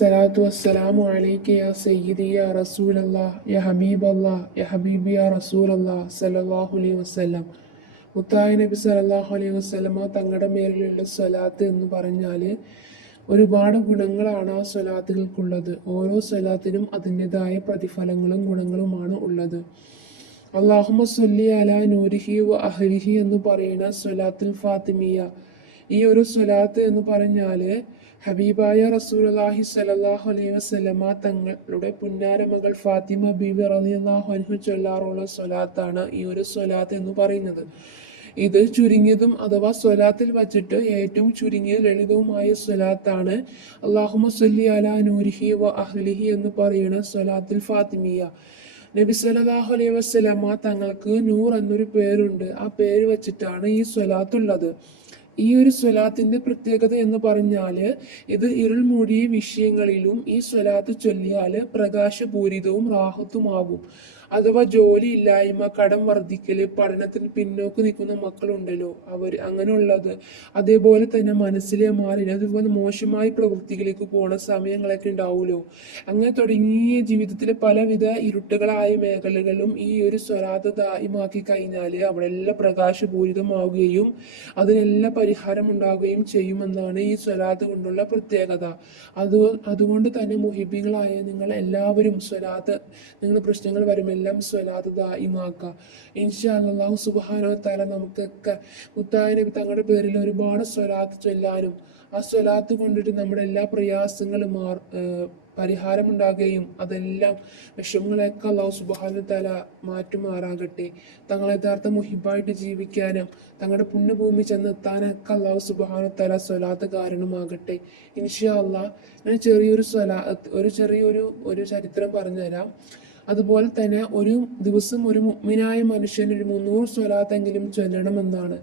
അസ്സലാത്തു വസ്സലാമു അലൈക യാ സയ്യിദി യാ റസൂലല്ലാഹ് യാ ഹബീബല്ലാഹ് യാ ഹബീബി യാ റസൂലല്ലാഹ് സല്ലല്ലാഹു അലൈഹി വസല്ലം. മുത്തായി നബി സല്ലല്ലാഹു അലൈഹി വസല്ലമ തങ്ങളുടെ മേലുള്ള സ്വലാത്ത് എന്ന് പറഞ്ഞാൽ ഒരുപാട് ഗുണങ്ങളാണ് ആ സ്വലാത്തുകൾക്കുള്ളത്. ഓരോ സ്വലാത്തിനും അതിൻ്റെതായ പ്രതിഫലങ്ങളും ഗുണങ്ങളുമാണ് ഉള്ളത്. അല്ലാഹുമ്മ സ്വല്ലി അലാ നൂരിഹി വ അഹ്ലിഹി എന്ന് പറയുന്ന സ്വലാത്തുൽ ഫാത്തിമിയ, ഈ ഒരു സ്വലാത്ത് എന്ന് പറഞ്ഞാൽ ഹബീബായ റസൂലുള്ളാഹി സ്വല്ലല്ലാഹു അലൈഹി വസല്ലമ തങ്ങളുടെ പുന്നാര മകൾ ഫാത്തിമ ബീവി റളിയല്ലാഹു അൻഹ ചൊല്ലാറുള്ള സ്വലാത്താണ് ഈ ഒരു സ്വലാത്ത് എന്ന് പറയുന്നത്. ഇത് ചുരുങ്ങിയതും അഥവാ സ്വലാത്തിൽ വച്ചിട്ട് ഏറ്റവും ചുരുങ്ങിയ ലളിതവുമായ സ്വലാത്താണ് അല്ലാഹുമ്മ സ്വല്ലി അലാ നൂരിഹി വ അഹ്ലിഹി എന്ന് പറയുന്ന സ്വലാത്തുൽ ഫാത്തിമിയ. നബി സല്ലല്ലാഹു അലൈഹി വസല്ലമ തങ്ങൾക്ക് നൂർ എന്നൊരു പേരുണ്ട്. ആ പേര് വെച്ചിട്ടാണ് ഈ സ്വലാത്തുള്ളത്. ഈ ഒരു സ്വലാത്തിന്റെ പ്രത്യേകത എന്ന് പറഞ്ഞാല് ഇത് ഇരുൾ മൂടിയ വിഷയങ്ങളിലും ഈ സ്വലാത്ത് ചൊല്ലിയാല് പ്രകാശപൂരിതവും റാഹത്തുമാകും. അഥവാ ജോലി ഇല്ലായ്മ, കടം വർദ്ധിക്കല്, പഠനത്തിൽ പിന്നോക്ക് നിൽക്കുന്ന മക്കളുണ്ടല്ലോ അങ്ങനെയുള്ളത്, അതേപോലെ തന്നെ മനസ്സിലെ മാലിന്യം, അതുപോലെ മോശമായ പ്രവൃത്തികളിലേക്ക് പോണ സമയങ്ങളൊക്കെ ഉണ്ടാവുമല്ലോ, അങ്ങനെ തുടങ്ങിയ ജീവിതത്തിലെ പലവിധ ഇരുട്ടുകളായ മേഖലകളും ഈ ഒരു സ്വലാത്ത് ദായിമാക്കി കഴിഞ്ഞാൽ അവിടെ എല്ലാം പ്രകാശപൂരിതമാവുകയും അതിനെല്ലാം പരിഹാരം ഉണ്ടാവുകയും ചെയ്യുമെന്നാണ് ഈ സ്വലാത്ത് കൊണ്ടുള്ള പ്രത്യേകത. അതുകൊണ്ട് തന്നെ മുഹിബികളായ നിങ്ങൾ എല്ലാവരും സ്വലാത്ത്, നിങ്ങളുടെ പ്രശ്നങ്ങൾ വരുമെല്ലാം സ്വലാത്ത് ദായിമാക്കുക. ഇൻഷാ അല്ലാഹു സുബ്ഹാനഹു വ തആല നമുക്കൊക്കെ മുത്തായ നബി തങ്ങളുടെ പേരിൽ ഒരുപാട് സ്വലാത്ത് ചൊല്ലാനും ആ സ്വലാത്ത് കൊണ്ടിട്ട് നമ്മുടെ എല്ലാ പ്രയാസങ്ങളും പരിഹാരമുണ്ടാകുകയും അതെല്ലാം വിഷമങ്ങളൊക്കെ അല്ലാഹു സുബ്ഹാനഹു വ തആല മാറ്റുമാറാകട്ടെ. തങ്ങളെ യഥാർത്ഥ മുഹിബായിട്ട് ജീവിക്കാനും തങ്ങളുടെ പുണ്യഭൂമി ചെന്നെത്താനൊക്കെ അല്ലാഹു സുബ്ഹാനഹു വ തആല സ്വലാത്ത് കാരണമാകട്ടെ. ഇൻഷാ അല്ലാഹ് ഞാൻ ചെറിയൊരു ചരിത്രം പറഞ്ഞുതരാം. അതുപോലെ തന്നെ ഒരു ദിവസം ഒരു മുഅ്മിനായ മനുഷ്യൻ ഒരു 300 സ്വലാത്തെങ്കിലും ചൊല്ലണമെന്നാണ്.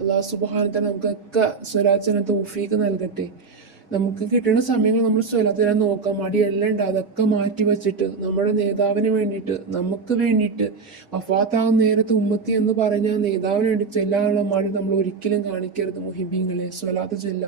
അല്ലാഹു സുബ്ഹാനഹു വ തആല നമുക്കൊക്കെ സ്വലാത്ത് ചൊല്ലാൻ തൗഫീഖ് നൽകട്ടെ. നമുക്ക് കിട്ടുന്ന സമയങ്ങൾ നമ്മൾ സ്വലാത്തിനെ നോക്കാം, മടിയെല്ലാം ഉണ്ട്, അതൊക്കെ മാറ്റി വെച്ചിട്ട് നമ്മുടെ നേതാവിന് വേണ്ടിയിട്ട്, നമുക്ക് വേണ്ടിയിട്ട് വഫാത്താകുന്ന നേരത്ത് ഉമ്മത്തി എന്ന് പറഞ്ഞാൽ നേതാവിന് വേണ്ടി ചെല്ലാനുള്ള മടി നമ്മൾ ഒരിക്കലും കാണിക്കരുത്. മുഹിബീങ്ങളെ സ്വലാത്ത് ചെല്ല.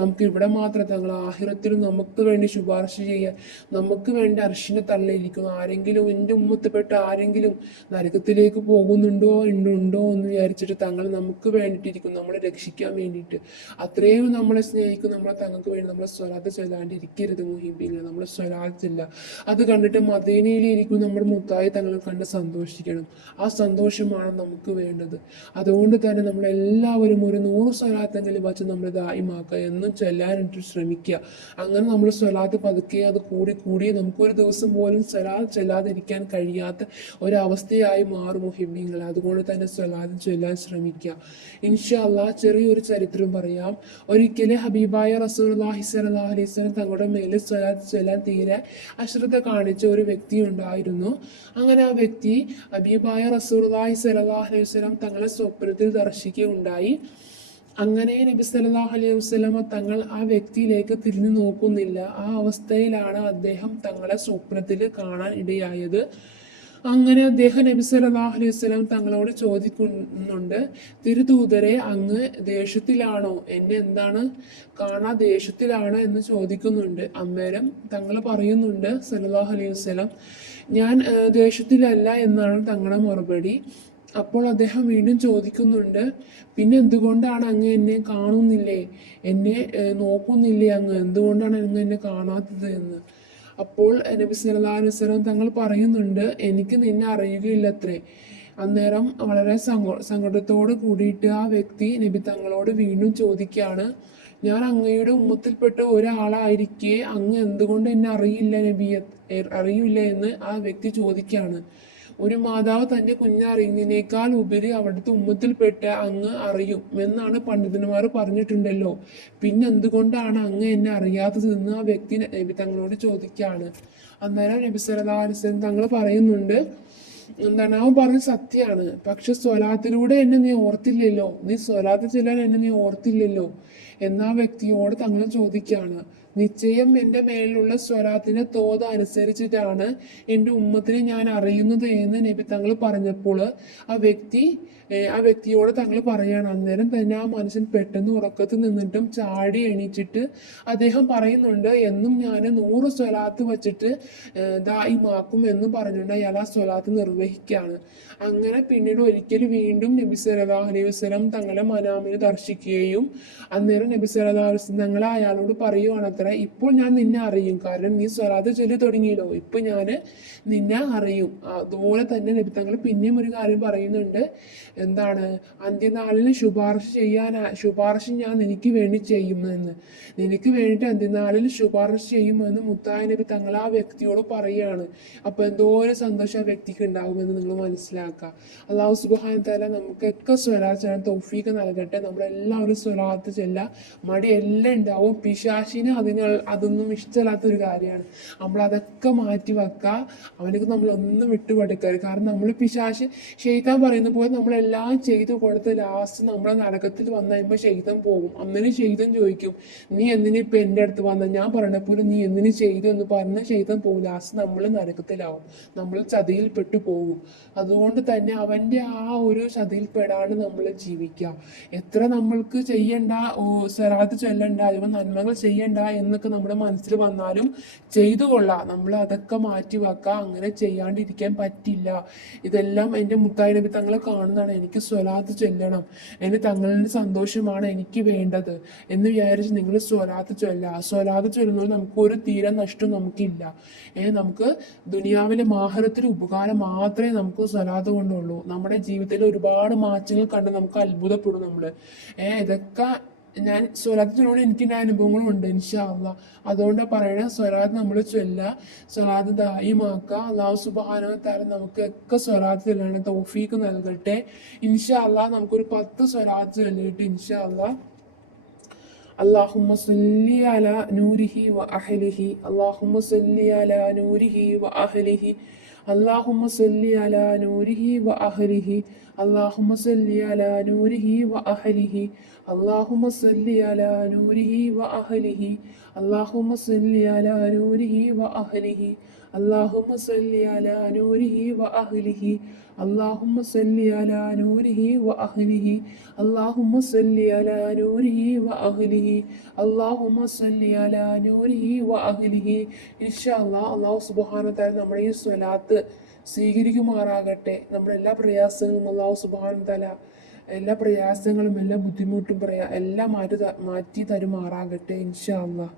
നമുക്ക് ഇവിടെ മാത്രം തങ്ങൾ ആഹിറത്തിലും നമുക്ക് വേണ്ടി ശുപാർശ ചെയ്യാൻ, നമുക്ക് വേണ്ടി അർശിനെ തള്ളിയിരിക്കുന്നു. ആരെങ്കിലും എൻ്റെ ഉമ്മത്തിൽപ്പെട്ട ആരെങ്കിലും നരകത്തിലേക്ക് പോകുന്നുണ്ടോ ഉണ്ടോ എന്ന് വിചാരിച്ചിട്ട് തങ്ങൾ നമുക്ക് വേണ്ടിയിട്ടിരിക്കുന്നു, നമ്മളെ രക്ഷിക്കാൻ വേണ്ടിയിട്ട്. അത്രയും നമ്മളെ സ്നേഹിക്കും, നമ്മളെ തങ്ങൾക്ക് വേണ്ടി നമ്മളെ സ്വലാത്ത് ചെല്ലാണ്ടിരിക്കരുത്. മുഹിബീങ്ങൾ നമ്മളെ സ്വലാത്ത് ചെല്ല. അത് കണ്ടിട്ട് മദീനയിലിരിക്കും നമ്മുടെ മുത്തായി തങ്ങൾ കണ്ട് സന്തോഷിക്കണം. ആ സന്തോഷമാണ് നമുക്ക് വേണ്ടത്. അതുകൊണ്ട് തന്നെ നമ്മളെല്ലാവരും ഒരു 100 സ്വലാത്തെങ്കിലും വച്ച് നമ്മൾ ദായിമാക്കുക, എന്നും ചെല്ലാനായിട്ട് ശ്രമിക്കുക. അങ്ങനെ നമ്മൾ സ്വലാത്ത് പതുക്കെ അത് കൂടി നമുക്കൊരു ദിവസം പോലും സ്വലാത്ത് ചെല്ലാതിരിക്കാൻ കഴിയാത്ത ഒരവസ്ഥയായി മാറും മുഹിബീങ്ങൾ. അതുകൊണ്ട് തന്നെ സ്വലാത്ത് ചൊല്ലാൻ ശ്രമിക്കുക. ഇൻഷാ അല്ലാഹ് ചെറിയൊരു ചരിത്രം പറയാം. ഒരിക്കലും ഹബീബായ റസൂലുള്ളാഹി സ്വല്ലല്ലാഹു അലൈഹി വസല്ലം തങ്ങളുടെ മേലിൽ സ്വലാത്ത് ചൊല്ലാൻ തീരെ അശ്രദ്ധ കാണിച്ച ഒരു വ്യക്തി ഉണ്ടായിരുന്നു. അങ്ങനെ ആ വ്യക്തി ഹബീബായ റസൂലുള്ളാഹി സ്വല്ലല്ലാഹു അലൈഹി വസല്ലം തങ്ങളെ സ്വപ്നത്തിൽ ദർശിക്കുകയുണ്ടായി. അങ്ങനെ നബി സല്ലല്ലാഹു അലൈഹി വസല്ലം തങ്ങൾ ആ വ്യക്തിയിലേക്ക് തിരിഞ്ഞു നോക്കുന്നില്ല. ആ അവസ്ഥയിലാണ് അദ്ദേഹം തങ്ങളെ സ്വപ്നത്തിൽ കാണാൻ ഇടയായത്. അങ്ങനെ അദ്ദേഹം നബി സല്ലല്ലാഹു അലൈഹി വസല്ലം തങ്ങളോട് ചോദിക്കുന്നുണ്ട്, തിരുദൂതരെ അങ്ങ് ദേഷ്യത്തിലാണോ, എന്നെ എന്താണ് കാണാ ദേഷ്യത്തിലാണോ എന്ന് ചോദിക്കുന്നുണ്ട്. അന്നേരം തങ്ങൾ പറയുന്നുണ്ട് സല്ലല്ലാഹു അലൈഹി വസല്ലം, ഞാൻ ദേഷ്യത്തിലല്ല എന്നാണ് തങ്ങളുടെ മറുപടി. അപ്പോൾ അദ്ദേഹം വീണ്ടും ചോദിക്കുന്നുണ്ട്, പിന്നെ എന്തുകൊണ്ടാണ് അങ്ങ് എന്നെ കാണുന്നില്ലേ, എന്നെ നോക്കുന്നില്ലേ, അങ്ങ് എന്തുകൊണ്ടാണ് അങ്ങ് എന്നെ കാണാത്തത് എന്ന്. അപ്പോൾ നബി സല്ലല്ലാഹു അലൈഹി വസല്ലം തങ്ങൾ പറയുന്നുണ്ട്, എനിക്ക് നിന്നെ അറിയുകയില്ലത്രേ. അന്നേരം വളരെ സങ്കടത്തോട് കൂടിയിട്ട് ആ വ്യക്തി നബി തങ്ങളോട് വീണ്ടും ചോദിക്കുകയാണ്, ഞാൻ അങ്ങയുടെ ഉമ്മത്തിൽപ്പെട്ട ഒരാളായിരിക്കെ അങ്ങ് എന്തുകൊണ്ട് എന്നെ അറിയില്ല എന്ന് ആ വ്യക്തി ചോദിക്കുകയാണ്. ഒരു മാതാവ് തന്റെ കുഞ്ഞറിയുന്നതിനേക്കാൾ ഉപരി അവിടുത്തെ ഉമ്മത്തിൽപ്പെട്ട അങ്ങ് അറിയും എന്നാണ് പണ്ഡിതന്മാർ പറഞ്ഞിട്ടുണ്ടല്ലോ, പിന്നെ എന്തുകൊണ്ടാണ് അങ്ങ് എന്നെ അറിയാത്തതെന്ന് ആ വ്യക്തി നബി തങ്ങളോട് ചോദിക്കുകയാണ്. അന്നേരം നബി സല്ലല്ലാഹു അലൈഹി വസല്ലം തങ്ങൾ പറയുന്നുണ്ട്, എന്താണ് അവൻ പറഞ്ഞ സത്യമാണ്, പക്ഷെ സ്വലാത്തിലൂടെ എന്നെ നീ ഓർത്തില്ലല്ലോ, നീ സ്വലാത്ത് ചെല്ലാൻ എന്നെ നീ ഓർത്തില്ലല്ലോ എന്നാ വ്യക്തിയോട് തങ്ങൾ ചോദിക്കുകയാണ്. നിശ്ചയം എൻ്റെ മേലുള്ള സ്വലാത്തിന്റെ തോത് അനുസരിച്ചിട്ടാണ് എൻ്റെ ഉമ്മത്തിനെ ഞാൻ അറിയുന്നത് എന്ന് നബി തങ്ങൾ പറഞ്ഞപ്പോൾ ആ വ്യക്തി ആ വ്യക്തിയോട് തങ്ങൾ പറയാണ്. അന്നേരം തന്നെ ആ മനുഷ്യൻ പെട്ടെന്ന് ഉറക്കത്തിൽ നിന്നിട്ടും ചാടി എണീച്ചിട്ട് അദ്ദേഹം പറയുന്നുണ്ട്, എന്നും ഞാൻ 100 സ്വലാത്ത് വച്ചിട്ട് ദായിമാക്കും എന്നും പറഞ്ഞുകൊണ്ട് അയാൾ ആ സ്വലാത്ത് നിർവഹിക്കുകയാണ്. അങ്ങനെ പിന്നീട് ഒരിക്കൽ വീണ്ടും നബി സല്ലല്ലാഹു അലൈഹി വസല്ലം തങ്ങളെ മനാമിൽ ദർശിക്കുകയും അന്നേരം നബി സല്ലല്ലാഹു അലൈഹി വസല്ലം തങ്ങൾ അയാളോട് പറയുവാണത്രേ, ഇപ്പോൾ ഞാൻ നിന്നെ അറിയും, കാരണം നീ സ്വലാത്ത് ചൊല്ലി തുടങ്ങിയല്ലോ, ഇപ്പൊ ഞാൻ നിന്നെ അറിയും. അതുപോലെ തന്നെ നബി തങ്ങൾ പിന്നെയും ഒരു കാര്യം പറയുന്നുണ്ട്, എന്താണ്, അന്ത്യനാളിൽ ശുപാർശ ഞാൻ നിനക്ക് വേണ്ടി ചെയ്യുമെന്ന്, നിനക്ക് വേണ്ടിയിട്ട് അന്ത്യനാളിൽ ശുപാർശ ചെയ്യുമെന്ന് മുത്തായ നബി തങ്ങൾ ആ വ്യക്തിയോട് പറയുകയാണ്. അപ്പൊ എന്തോ ഒരു സന്തോഷം ആ വ്യക്തിക്ക് ഉണ്ടാകുമെന്ന് നിങ്ങൾ മനസ്സിലാക്കുക. അള്ളാഹു സുബ്ഹാനഹു വ തആല നമുക്കൊക്കെ സ്വലാത്ത് ചെല്ലാൻ തൗഫീഖ് നൽകട്ടെ. നമ്മളെല്ലാവരും സ്വലാത്ത് ചെല്ലാം. മടി എല്ലാം ഉണ്ടാവും. പിശാചിന് അതൊന്നും ഇഷ്ടമില്ലാത്തൊരു കാര്യമാണ്. നമ്മളതൊക്കെ മാറ്റി വെക്കുക. അവനക്ക് നമ്മളൊന്നും വിട്ടുകൊടുക്കരുത്. കാരണം നമ്മൾ ശൈത്താൻ പറയുന്ന പോലെ നമ്മളെല്ലാം ചെയ്തു കൊടുത്ത് ലാസ്റ്റ് നമ്മളെ നരകത്തിൽ വന്നു കഴിയുമ്പോൾ ശൈത്താൻ പോകും. അന്നേരം ശൈത്താൻ ചോദിക്കും, നീ എന്തിനു ഇപ്പം എൻ്റെ അടുത്ത് വന്ന, ഞാൻ പറഞ്ഞ പോലെ നീ എന്തിനു ചെയ്തു എന്ന് പറഞ്ഞ ശൈത്താൻ പോകും. ലാസ്റ്റ് നമ്മൾ നരകത്തിലാവും, നമ്മൾ ചതിയിൽപ്പെട്ടു പോകും. അതുകൊണ്ട് തന്നെ അവൻ്റെ ആ ഒരു ചതിയിൽപ്പെടാണ്ട് നമ്മൾ ജീവിക്കുക. എത്ര നമ്മൾക്ക് ചെയ്യണ്ട, സ്വലാത്ത് ചൊല്ലണ്ട, ഇവ നന്മകൾ ചെയ്യണ്ട എന്നൊക്കെ നമ്മുടെ മനസ്സിൽ വന്നാലും ചെയ്തു കൊള്ളാം. നമ്മൾ അതൊക്കെ മാറ്റി വെക്കുക. അങ്ങനെ ചെയ്യാണ്ടിരിക്കാൻ പറ്റില്ല. ഇതെല്ലാം എൻ്റെ മുത്തായി നബി തങ്ങളെ കാണുന്നതാണ്. എനിക്ക് സ്വലാത്ത് ചൊല്ലണം, എൻ്റെ തങ്ങളുടെ സന്തോഷമാണ് എനിക്ക് വേണ്ടത് എന്ന് വിചാരിച്ച് നിങ്ങൾ സ്വലാത്ത് ചൊല്ലുക. സ്വലാത്ത് ചൊല്ലുന്നത് നമുക്ക് ഒരു തീരെ നഷ്ടം നമുക്കില്ല. നമുക്ക് ദുനിയാവിലെ മാഹറത്തിൽ ഉപകാരം മാത്രമേ നമുക്ക് സ്വലാത്ത് കൊണ്ടുള്ളൂ. നമ്മുടെ ജീവിതത്തിൽ ഒരുപാട് മാറ്റങ്ങൾ കണ്ട് നമുക്ക് അത്ഭുതപ്പെടും. ഇതൊക്കെ ഞാൻ സ്വലാത്തിനോട് എനിക്ക് അനുഭവങ്ങളും ഉണ്ട് ഇൻഷാ അല്ലാഹ്. അതുകൊണ്ടാണ് പറയണേ, സ്വലാത്ത് നമ്മൾ ചൊല്ലുക, സ്വലാത്ത് ദായിമാക്കുക. അല്ലാഹു സുബ്ഹാനഹു വ തആല നമുക്കൊക്കെ സ്വലാത്ത് ചൊല്ലാൻ തൗഫീഖ് നൽകട്ടെ ഇൻഷാ അല്ലാഹ്. നമുക്കൊരു 10 സ്വലാത്ത് ചൊല്ലിയിട്ട് ഇൻഷാ അല്ലാഹ്. اللهم صل على نوره وأهله اللهم صل على نوره وأهله اللهم صل على نوره وأهله اللهم صل على نوره وأهله اللهم صل على نوره وأهله اللهم صل على نوره وأهله اللهم صل على نوره وأهله اللهم صل على نوره وأهله اللهم صل على نوره وأهله اللهم صل على نوره وأهله ഇൻഷാ അല്ലാഹ്. അല്ലാഹു സുബ്ഹാനഹു വ തആല നമ്മുടെ ഈ സ്വലാത്ത് സ്വീകരിക്കുമാറാകട്ടെ. നമ്മുടെ എല്ലാ പ്രയാസങ്ങളും അല്ലാഹു സുബ്ഹാനഹു വ തആല എല്ലാ പ്രയാസങ്ങളും എല്ലാ ബുദ്ധിമുട്ടും എല്ലാം മാറ്റി തരുമാറാകട്ടെ ഇൻഷാ അല്ലാഹ്.